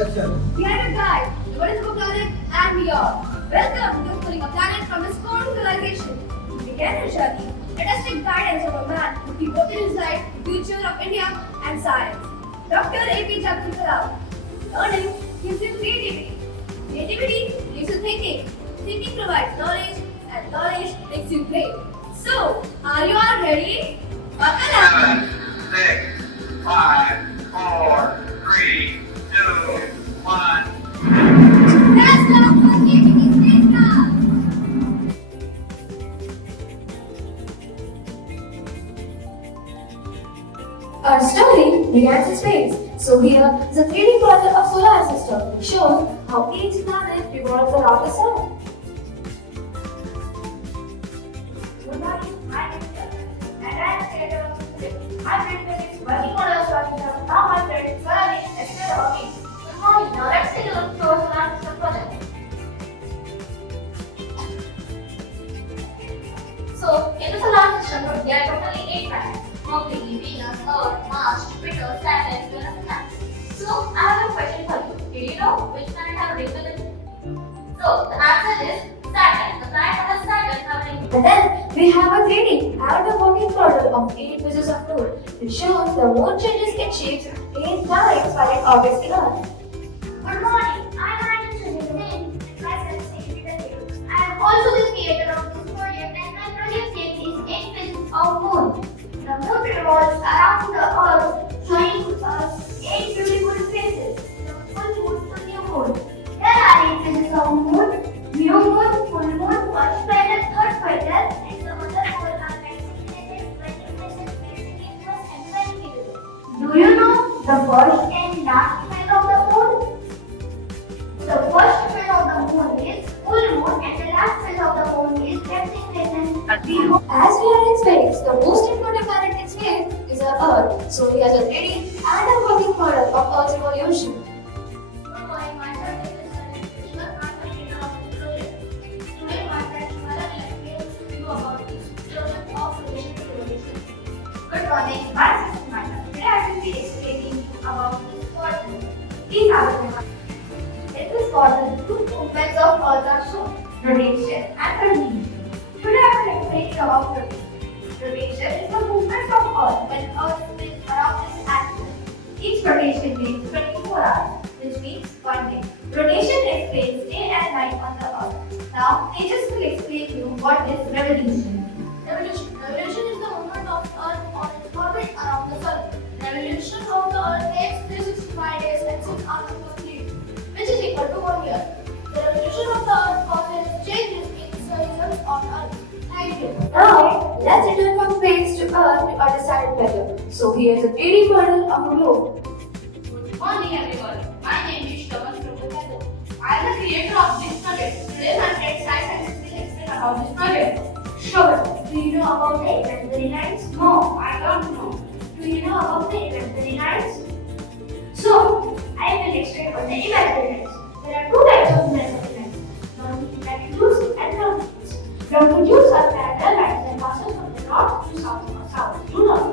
We are a guide, the what is the planet and we are. Welcome to Exploring a Planet from its core to civilization. To begin our journey, let us take guidance of a man who devoted his life to the future of India and science. Dr. A.P. Abdul Kalam. Learning gives you creativity. Creativity gives you thinking. Thinking provides knowledge and knowledge makes you great. So, are you all ready? Buckle up! 7, 6, 5, 4, 3, 2, 1. That's not for keeping stage now! Our story begins in space. So here is a 3D model of solar system which shows how each planet revolves around the sun. Good morning, my name is Chandra, and I am creator of this project. My friend is working on a solar system. Now my friend Sarah is explain about it. Good morning. Now let's take a look to our solar system project. So in the solar system, there are totally 8 planets: Mercury, Venus, Earth, Mars, Jupiter, Saturn, Uranus, and Neptune. So I have a question for you. Did you know which planet have ring to them? So the answer is Saturn. The planet of Saturn have ring. And then we have a 3D and a working model of 8 pieces of moon. It shows the moon changes its shapes in planets while it orbits the Earth. Good morning. I am Anand Sujit myself Secretary. I am also the creator of this project and my project name is 8 Phases of Moon. The moon revolves around the earth, showing us 8 beautiful phases. The full moon to new moon. There are 8 phases of moon: new moon, full moon, first phases, third phases, and the other 4 are designated 20 phases, 20 phases, and 20 phases. Do you know the first and last phase of the moon? The first phase of the moon is full moon and the last phase of the moon is empty phase. As we are in space, the most important planet in space is our Earth. So he has a 3D and a working model of Earth's evolution. Good morning, my name is Sunny Krishna. I am the leader of this project. Today, my friend Mala will explain to you about this project of relation to evolution. Good morning, my name is Maya. Today I will be explaining you about this portal. These are the movements. In this portal, two movements of Earth are shown: rotation and revolution. Today I will explain you about rotation. Rotation is the movement of Earth when Earth spins around its axis. Each rotation takes 24 hours, which means 1 day. Rotation explains day and night on the Earth. Now, Tejas will explain you what is revolution. Revolution is the movement of Earth on its orbit around the Sun. Revolution of the Earth takes 365 days and 6 hours to complete, which is equal to 1 year. The revolution of the Earth causes changes in seasons on Earth. Thank you. Now, let's return from space to Earth to understand it better. So here's a 3D model of a globe. Good morning, everyone. My name is Shravan Prabhakar. I am the creator of this project. Today, my friend Sai Scientist will explain about this project. Sure. Do you know about the imaginary lines? No, I don't know. Do you know about the imaginary lines? So, I will explain about the imaginary lines. There are 2 types of imaginary lines: longitudes and longitudes. Longitudes are parallel lines that pass from the north to south or south to north.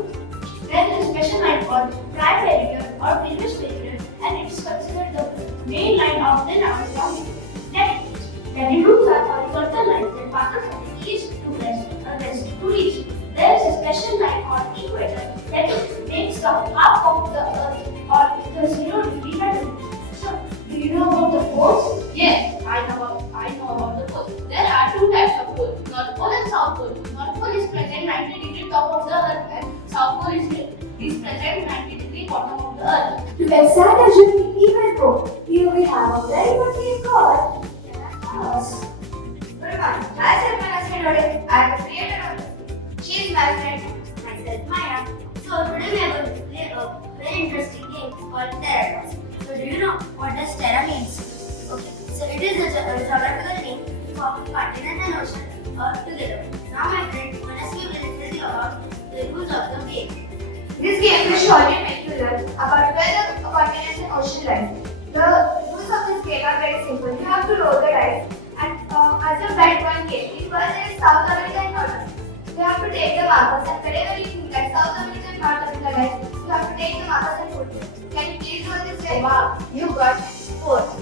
There is a special line called prime meridian or previous meridian, and it is considered the main line of the longitude. Latitudes. Latitudes are horizontal lines that pass from the east to west or west to east. There is a special line called equator that makes the half of the earth or the 0-degree latitude. So, do you know about the poles? Yes, I know about the pole. There are 2 types of pole: North Pole and South Pole. North Pole is present 90 degree top of the earth and South Pole is present 90 degree bottom of the earth. To extend our journey even more, here we have a very good name called Earth. Good morning. Myself, Manas Mendore. I am the creator of this. She is my friend. Myself, Maya. So today we are going to play a very interesting game called Terra. So do you know what does Terra means? Okay, so it is a geographical name for continent and ocean together. Now my friend Manasvi will tell you about the rules of the game. This game will surely make you learn about where the continents and ocean lies. The rules of this game are very simple. You have to roll the dice and as a bet one game. If there is South America and North America, you have to take the markers and wherever you think that South America and North America lies, you have to take the markers and put them. Can you please roll this dice? Wow, you got Fourth,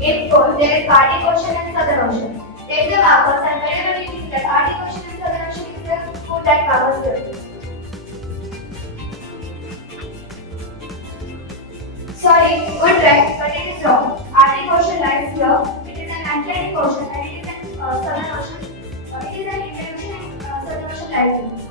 there is Arctic Ocean and Southern Ocean. Take the markers and wherever it is that Arctic Ocean and Southern Ocean is there, put that markers there. Sorry, good try, but it is wrong. Arctic Ocean lies here. It is an Atlantic Ocean and it is an Southern Ocean. It is an Indian Ocean and Southern Ocean lies here.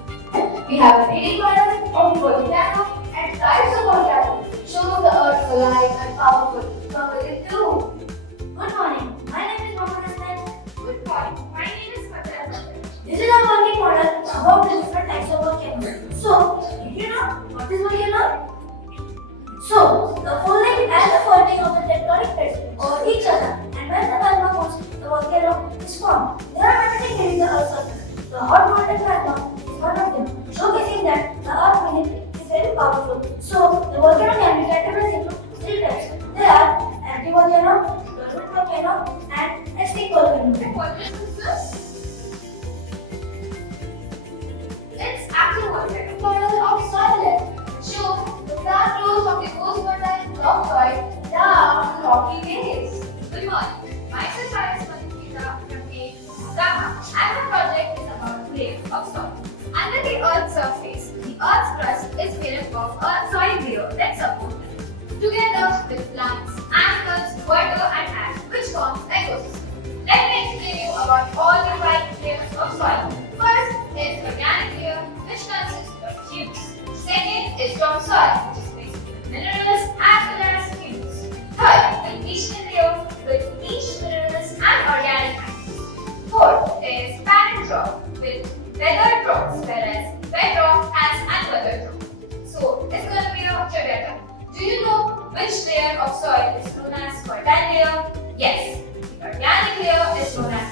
We have a reading model of volcano and types of volcano. Show the earth alive and powerful. Come with it too. Good morning. My name is Mohammed Hassan. Good morning. My name is Fatah. This is a working model about the different types of volcanoes. So, did you know what is volcano? So, the falling and the forming of the tectonic plates over each other, and when the magma cools, the volcano is formed. There are many things in the Earth's surface. The hot water magma is one of them, showcasing that the Earth beneath is very powerful. So, the volcano can be categorized into three types. They are active volcano, dormant volcano, and extinct volcano. What is this? It's active volcano model of soil. Show the flat flows of the post-fertile rock soil down to rocky base. Good morning. Myself is Manita from Gamma, and the project is about layers of soil. Under the Earth's surface, the Earth's crust is made up of a soil layer that supports it, together with plants, animals, water, and ash, which forms ecosystem. Let me explain you about all the 5 layers of soil. First is organic layer, which consists of humus. Second is topsoil, which is basically minerals as well as humus. Third, the leaching layer with leached minerals and organic matters. Fourth is parent rock with weathered rocks, whereas bedrock has unweathered rock. So it's going to be a trivia time. Do you know which layer of soil is known as fertile layer? Yes, the organic layer is known as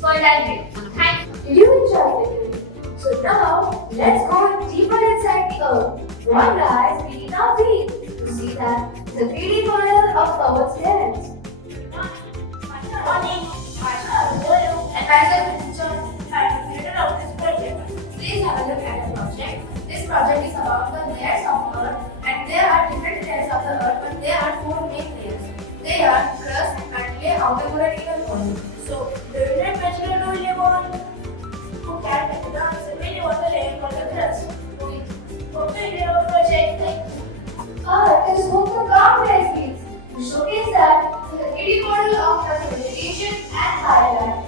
fertile layer. Thank you. Did you enjoy the video? So now, let's go deeper inside the Earth. What lies beneath our feet? To see that the 3D model of Earth's layers. Good morning. Myself is Lulu, and myself is John. I'm the creator of this project. Please have a look at the project. This project is about the layers of Earth, and there are different layers of the Earth, but there are 4 main layers. They are crust, mantle, outer layer, and inner wall. So, the unit bachelor do you want? Who can make the answer? Really want the layer for the crust. Okay, we have a project like Earth is home to countless fields. To showcase that to the 3D model of the vegetation and highlight.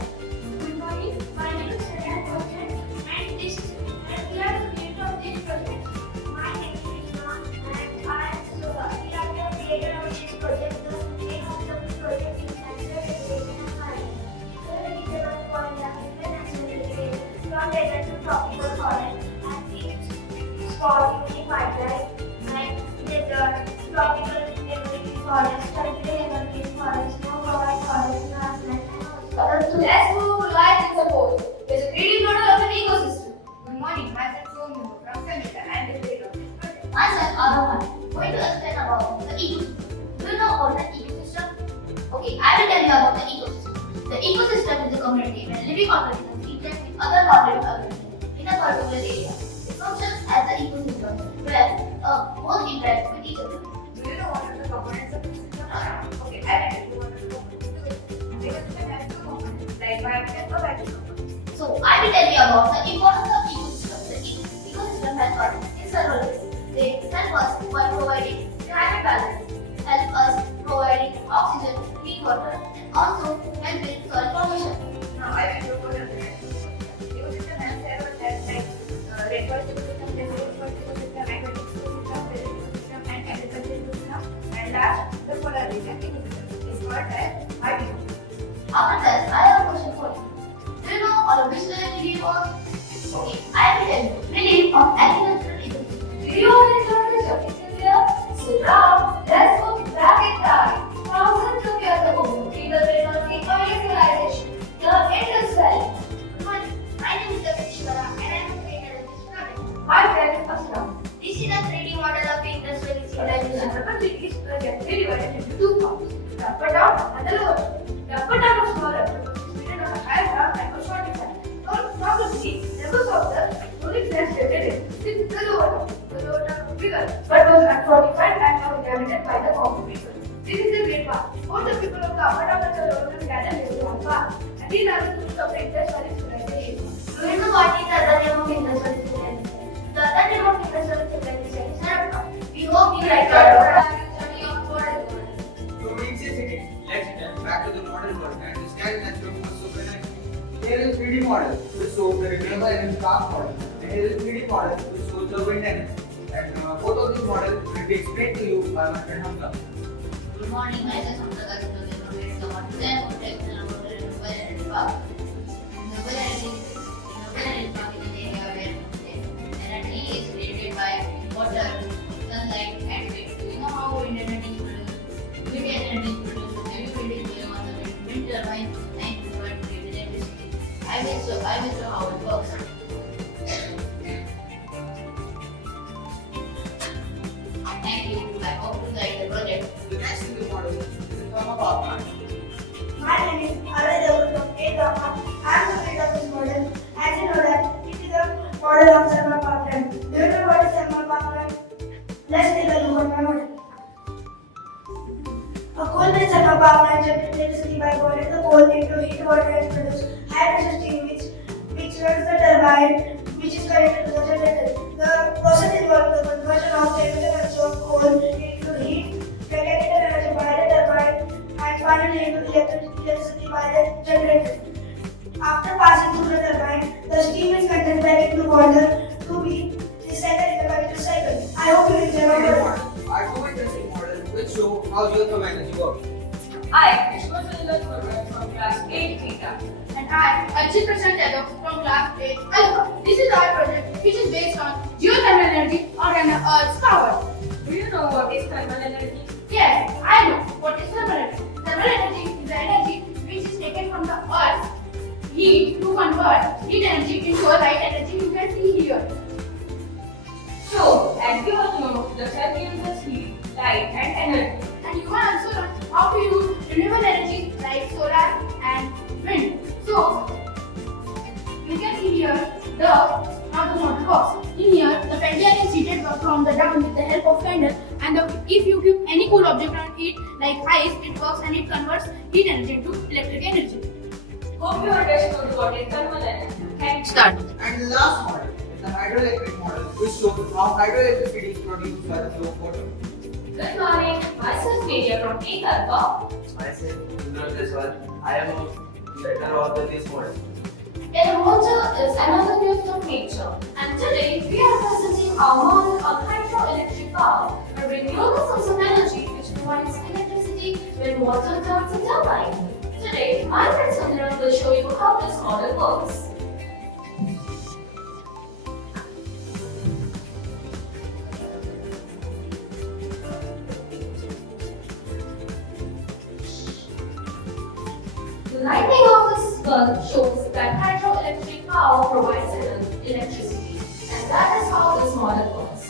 Good morning, my name is Saran Bhajan, and we are the creator of this project. My name is Krishna, and I am Soga. We are the creator of this project. The name of the project is Natural Vegetation and Highlight. The teacher of Korea is the natural vegetation from desert to tropical forest and fields for unique wildlife like desert, tropical evergreen forest, temperate evergreen forest, snow-covered forest, grassland, and also. Let's move to life in the pole. There's a 3D model of an ecosystem. Good morning. Myself Soumya from Canada and the creator of this project. Myself, Arman, going to explain about the ecosystem. Do you know what is an ecosystem? Okay, I will tell you about the ecosystem. The ecosystem is a community where living organisms interact with other non-living organisms in a particular area. It functions as an ecosystem where both interact with each other. Do you know what are the components of the system? Okay, I will tell you what are the components of it. Ecosystem has 2 components, like biomass or biomass. So, I will tell you about the importance of ecosystem. The ecosystem has got in several ways. They help us by providing climate balance, help us providing oxygen, clean water, and also help in soil formation. Now I will show what are the types of ecosystem has several types like rainforest ecosystem, desert ecosystem, aquatic ecosystem, desert ecosystem, and agricultural ecosystem. And last, the polar region ecosystem is called as biome. After that, I have a question for you. Do you know on which layer we live on? Okay, I will tell you. We live on agricultural ecosystem. Did you all enjoy the journey here? So now, let's go back in time. Thousands of years ago, people were on the early civilization, the Indus Valley. Good morning. My name is Davishwara and I am a creator of this project. My friend is Aslam. This is a 3D model of the Indus Valley civilization. The this project is divided into 2 parts, the upper dam and the lower dam. The upper dam is smaller, written on a higher dam and a shorter dam. Probably, because of the only place located in the lower dam. The lower dam was bigger, but was unfortified and was inhabited by the common people. This is the electric model which shows the wind energy. And both of these models will be explained to you by my friend Hamza. Good morning, myself Hamza Kasim from the what today I'm going to explain about the renewable energy park. Renewable energy park is an area where energy is created by water, sunlight, and wind. Do you know how wind energy is produced? Wind energy is produced. Heavy wind is blowing on the wind turbine and provide electricity. I will show how it works. Thank you. I hope you like the project. The next single model is the thermal power plant. My name is Aradhavan from K-Dharma. I am the leader of this model. As you know that it is a model of thermal power plant. Do you know what is thermal power plant? Let's take a look at my model. A coal-based thermal power plant generates electricity by boiling the coal into heat water and produce high-pressure steam which runs the turbine which is connected to the generator. The process involves the conversion of chemical energy of coal into heat, mechanical energy by the turbine, and finally into electricity by the generator. After passing through the turbine, the steam is condensed back into water to be recycled in the continuous cycle. I hope you enjoy my Second model. model, our two interesting models which show how geothermal energy works. I, Vishwa Sunil Kurwa from class 8 Theta. And I, Ajit Prasad Yadav from class 8 Alpha. This is our project which is based on geothermal energy or an Earth's power. Do you know what is thermal energy? Yes, I know what is thermal energy. Thermal energy is the energy which is taken from the Earth's heat to convert heat energy into a light energy you can see here. So, as we all know, the sun gives us heat, light and energy. And you can also learn how to use renewable energy like solar and wind. So, you can see here how the model works. In here, the pendulum is heated from the down with the help of candle, and if you give any cool object on it like ice, it works and it converts heat energy into electric energy. Hope you understood what is thermal energy. Thank you. Start. And the last model is the hydroelectric model which shows how hydroelectricity is produced by the flow of water. Good morning, myself Media from 8 Alpha. Myself, Indra Deswal. I am a letter author this model. Water is another gift of nature, and today we are presenting our model on hydroelectric power, a renewable source of energy which provides electricity when water turns a turbine. Today, my friend Sundara will show you how this model works. The lighting of this bulb shows that hydroelectric power provides electricity, and that is how this model works.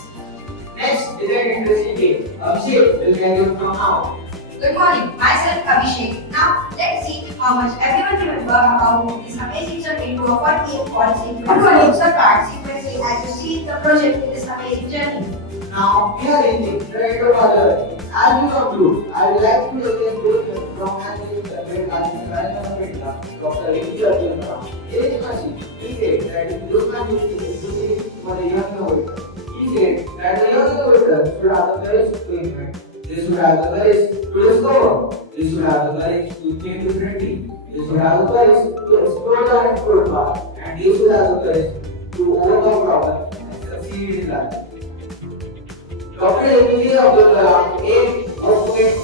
Next is an interesting game. Abhishek will tell you from now. Good morning, myself Abhishek. Now let's see how much everyone remember about this amazing journey to a 48 policy. Good morning, sir. Start sequencing as you see the project in this amazing journey. Now, here is the director father. As we conclude, I would like to take a question from Anthony Great Dr. A.P. Abdul Kalam. Here is my seat. He said that if you can use for the younger voter. He said that the younger voter should have the courage to invent. They should have the courage to discover. They should have the courage to think differently. They should have the courage to explore the unexplored path. And they should have the courage to overcome problems and succeed in life. Dr. APJ Abdul Kalam aimed at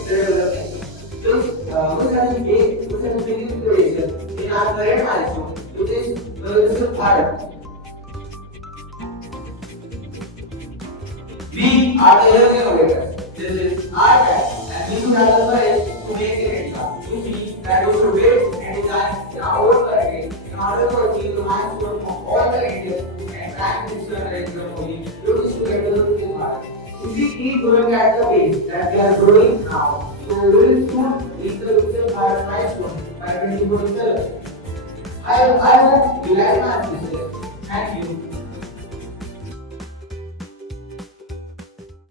the development. Which has been inspiration in our current milestone, which is Viksit Bharat. We are the young innovators. This is our time, and we should have the courage to make it India. You see that we should wait and design in our own country in order to achieve the milestone of all the Indians and Prime Minister Narendra Modi, which is to get the Viksit Bharat. If we keep going at the pace that we are growing now, so we will soon reach the Viksit Bharat milestone by 2047. I hope you like my